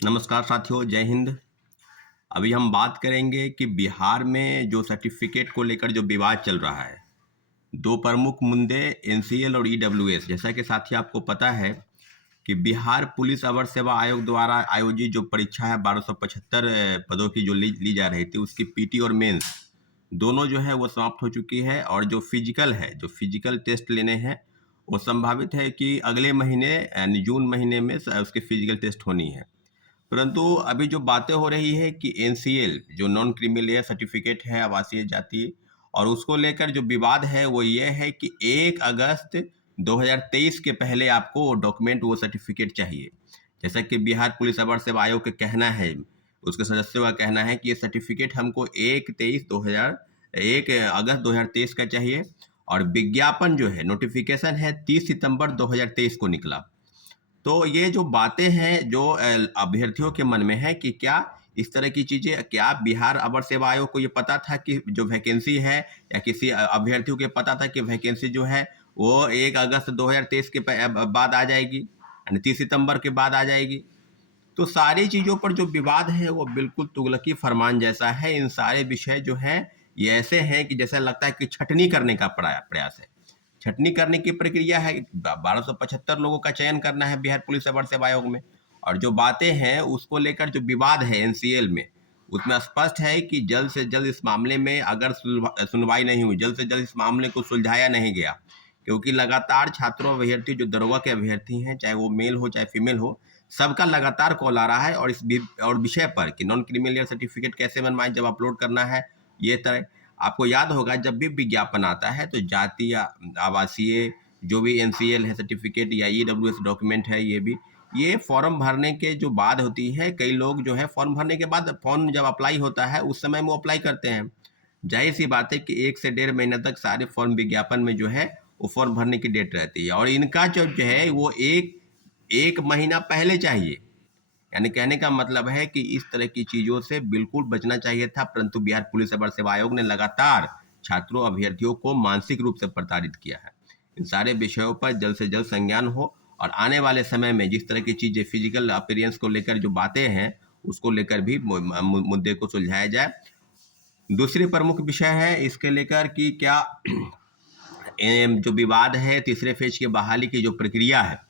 नमस्कार साथियों, जय हिंद। अभी हम बात करेंगे कि बिहार में जो सर्टिफिकेट को लेकर जो विवाद चल रहा है। दो प्रमुख मुद्दे एनसीएल और ईडब्ल्यूएस। जैसा कि साथी आपको पता है कि बिहार पुलिस अवर सेवा आयोग द्वारा आयोजित जो परीक्षा है 1275 पदों की जो ली जा रही थी, उसकी पीटी और मेंस दोनों जो है वो समाप्त हो चुकी है। और जो फिजिकल है, जो फिजिकल टेस्ट लेने हैं, वो संभावित है कि अगले महीने यानी जून महीने में उसकी फिजिकल टेस्ट होनी है। परंतु अभी जो बातें हो रही है कि एनसीएल जो नॉन क्रीमिलियर सर्टिफिकेट है आवासीय जाति, और उसको लेकर जो विवाद है वो ये है कि 1 अगस्त 2023 के पहले आपको वो डॉक्यूमेंट, वो सर्टिफिकेट चाहिए। जैसा कि बिहार पुलिस अवर सेवा आयोग का कहना है, उसके सदस्यों का कहना है कि ये सर्टिफिकेट हमको 1 अगस्त 2023 का चाहिए। और विज्ञापन जो है, नोटिफिकेशन है 30 सितंबर 2023 को निकला। तो ये जो बातें हैं जो अभ्यर्थियों के मन में है कि क्या इस तरह की चीजें, क्या बिहार अवर सेवा आयोग को ये पता था कि जो वैकेंसी है, या किसी अभ्यर्थियों को पता था कि वैकेंसी जो है वो 1 अगस्त 2023 के बाद आ जाएगी, यानी 30 सितंबर के बाद आ जाएगी। तो सारी चीजों पर जो विवाद है वो बिल्कुल तुगलकी फरमान जैसा है। इन सारे विषय जो हैं ये ऐसे हैं कि जैसा लगता है कि छटनी करने का प्रयास है। छटनी करने की प्रक्रिया है। 1275 लोगों का चयन करना है बिहार पुलिस अवर सेवा आयोग में। और जो बातें हैं उसको लेकर जो विवाद है एनसीएल में, उसमें स्पष्ट है कि जल्द से जल्द इस मामले में अगर सुनवाई नहीं हुई, जल्द से जल्द इस मामले को सुलझाया नहीं गया, क्योंकि लगातार छात्रों अभ्यर्थी जो दरोगा के अभ्यर्थी हैं, चाहे वो मेल हो चाहे फीमेल हो, सबका लगातार कॉल आ रहा है। और और विषय पर कि नॉन क्रिमिनल सर्टिफिकेट कैसे बनवाएं, जब अपलोड करना है ये तरह। आपको याद होगा जब भी विज्ञापन आता है तो जाति या आवासीय जो भी एनसीएल है सर्टिफिकेट या ईडब्ल्यूएस डॉक्यूमेंट है, ये फॉर्म भरने के जो बाद होती है, कई लोग जो है फॉर्म भरने के बाद फॉर्म जब अप्लाई होता है उस समय वो अप्लाई करते हैं। जाहिर सी बात है कि 1 से 1.5 महीने तक सारे फॉर्म विज्ञापन में जो है वो फॉर्म भरने की डेट रहती है, और इनका जो है वो एक एक महीना पहले चाहिए। यानी कहने का मतलब है कि इस तरह की चीजों से बिल्कुल बचना चाहिए था, परंतु बिहार पुलिस अवर सेवा आयोग ने लगातार छात्रों अभ्यर्थियों को मानसिक रूप से प्रताड़ित किया है। इन सारे विषयों पर जल्द से जल्द संज्ञान हो, और आने वाले समय में जिस तरह की चीजें फिजिकल अपीयरेंस को लेकर जो बातें हैं उसको लेकर भी मुद्दे को सुलझाया जाए। दूसरी प्रमुख विषय है इसके लेकर कि क्या जो विवाद है तीसरे फेज की बहाली की जो प्रक्रिया है,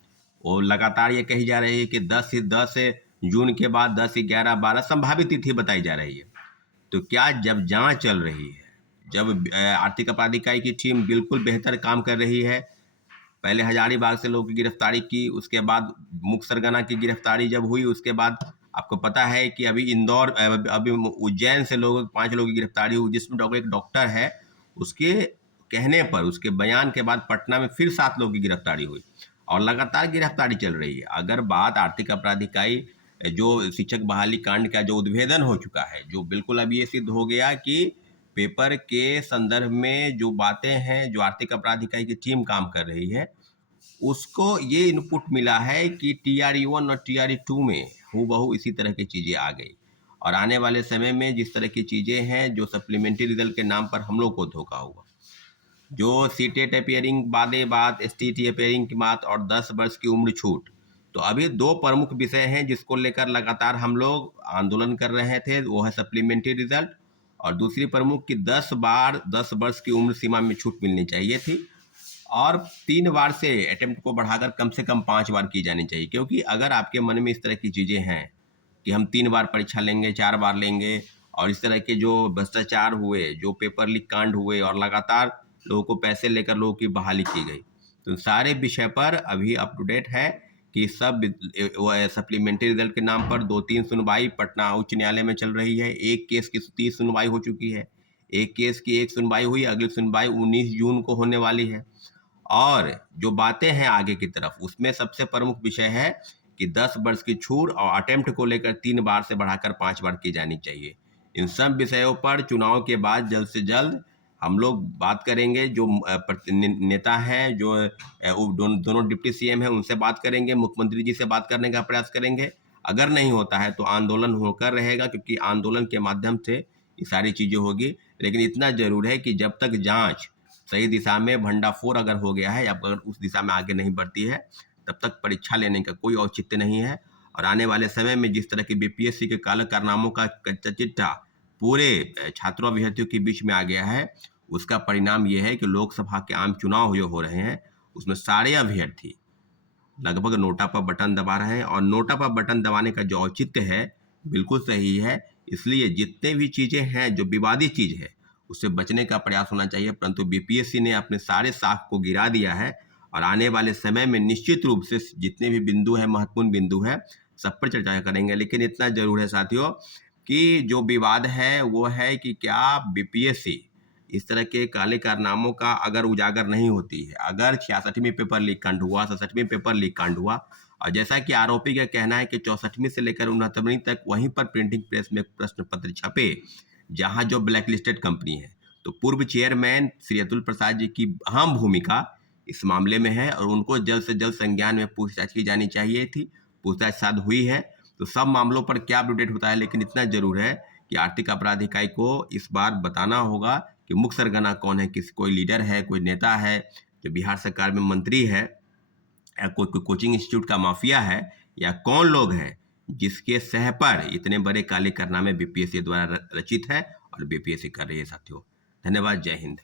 वो लगातार ये कही जा रही है कि 10 जून के बाद 10, 11, 12 संभावित तिथि बताई जा रही है। तो क्या जब जांच चल रही है, जब आर्थिक अपराध इकाई की टीम बिल्कुल बेहतर काम कर रही है, पहले हजारीबाग से लोगों की गिरफ्तारी की, उसके बाद मुख सरगना की गिरफ्तारी जब हुई, उसके बाद आपको पता है कि अभी इंदौर, अभी उज्जैन से 5 लोगों की गिरफ्तारी हुई, जिसमें एक डॉक्टर है, उसके कहने पर, उसके बयान के बाद पटना में फिर 7 लोगों की गिरफ्तारी हुई, और लगातार गिरफ्तारी चल रही है। अगर बात आर्थिक अपराध इकाई जो शिक्षक बहाली कांड का जो उद्भेदन हो चुका है, जो बिल्कुल अब ये सिद्ध हो गया कि पेपर के संदर्भ में जो बातें हैं, जो आर्थिक अपराध इकाई की टीम काम कर रही है, उसको ये इनपुट मिला है कि TRE 1 और TRE 2 में हूबहू इसी तरह की चीज़ें आ गई। और आने वाले समय में जिस तरह की चीज़ें हैं, जो सप्लीमेंट्री रिजल्ट के नाम पर हम लोग को धोखा हुआ, जो सीटेट अपियरिंग बादे बात, एसटीटी अपियरिंग की बात, और 10 वर्ष की उम्र छूट। तो अभी दो प्रमुख विषय हैं जिसको लेकर लगातार हम लोग आंदोलन कर रहे थे, वो है सप्लीमेंट्री रिजल्ट, और दूसरी प्रमुख की 10 वर्ष की उम्र सीमा में छूट मिलनी चाहिए थी, और 3 बार से अटेम्प्ट को बढ़ाकर कम से कम 5 बार की जानी चाहिए। क्योंकि अगर आपके मन में इस तरह की चीज़ें हैं कि हम 3 बार परीक्षा लेंगे, 4 बार लेंगे, और इस तरह के जो भ्रष्टाचार हुए, जो पेपर लीक कांड हुए, और लगातार लोगों को पैसे लेकर लोगों की बहाली की गई, तो सारे विषय पर अभी अप टू डेट है कि सब सप्लीमेंट्री रिजल्ट के नाम पर 2-3 सुनवाई पटना उच्च न्यायालय में चल रही है। एक केस की 30 सुनवाई हो चुकी है, एक केस की 1 सुनवाई हुई, अगली सुनवाई 19 जून को होने वाली है। और जो बातें हैं आगे की तरफ, उसमें सबसे प्रमुख विषय है कि 10 वर्ष की छूट, और अटेम्प्ट को लेकर 3 बार से बढ़ाकर 5 बार की जानी चाहिए। इन सब विषयों पर चुनाव के बाद जल्द से जल्द हम लोग बात करेंगे। जो नेता हैं, जो दोनों डिप्टी सीएम हैं, उनसे बात करेंगे, मुख्यमंत्री जी से बात करने का प्रयास करेंगे। अगर नहीं होता है तो आंदोलन होकर रहेगा, क्योंकि आंदोलन के माध्यम से ये सारी चीज़ें होगी। लेकिन इतना जरूर है कि जब तक जांच सही दिशा में, भंडाफोड़ अगर हो गया है या अगर उस दिशा में आगे नहीं बढ़ती है, तब तक परीक्षा लेने का कोई औचित्य नहीं है। और आने वाले समय में जिस तरह के बीपीएससी के काले कारनामों का कच्चा चिट्ठा पूरे छात्रों अभ्यर्थियों के बीच में आ गया है, उसका परिणाम ये है कि लोकसभा के आम चुनाव जो हो रहे हैं उसमें सारे अभ्यर्थी लगभग नोटा पर बटन दबा रहे हैं। और नोटा पर बटन दबाने का जो औचित्य है बिल्कुल सही है, इसलिए जितने भी चीज़ें हैं जो विवादित चीज़ है उससे बचने का प्रयास होना चाहिए। परंतु बीपीएससी ने अपने सारे साख को गिरा दिया है और आने वाले समय में निश्चित रूप से जितने भी बिंदु हैं, महत्वपूर्ण बिंदु है, सब पर चर्चा करेंगे। लेकिन इतना जरूर है साथियों कि जो विवाद है वो है कि क्या बीपीएससी इस तरह के काले कारनामों का अगर उजागर नहीं होती है, अगर 66वीं पेपर लीक कांड हुआ, 67वीं पेपर लीक कांड हुआ, और जैसा कि आरोपी का कहना है कि 64वीं से लेकर 69वीं तक वहीं पर प्रिंटिंग प्रेस में प्रश्न पत्र छपे जहां जो ब्लैक लिस्टेड कंपनी है, तो पूर्व चेयरमैन श्री अतुल प्रसाद जी की अहम भूमिका इस मामले में है और उनको जल्द से जल्द संज्ञान में पूछताछ की जानी चाहिए थी। पूछताछ शायद हुई है, तो सब मामलों पर क्या अपडेट होता है, लेकिन इतना जरूर है कि आर्थिक अपराध इकाई को इस बार बताना होगा कि मुख्य सरगना कौन है, किसी कोई लीडर है, कोई नेता है जो बिहार सरकार में मंत्री है, या कोई कोचिंग इंस्टीट्यूट का माफिया है, या कौन लोग हैं जिसके सह पर इतने बड़े काले कारनामे बीपीएससी द्वारा रचित है और बीपीएससी कर रही है। साथियों धन्यवाद, जय हिंद।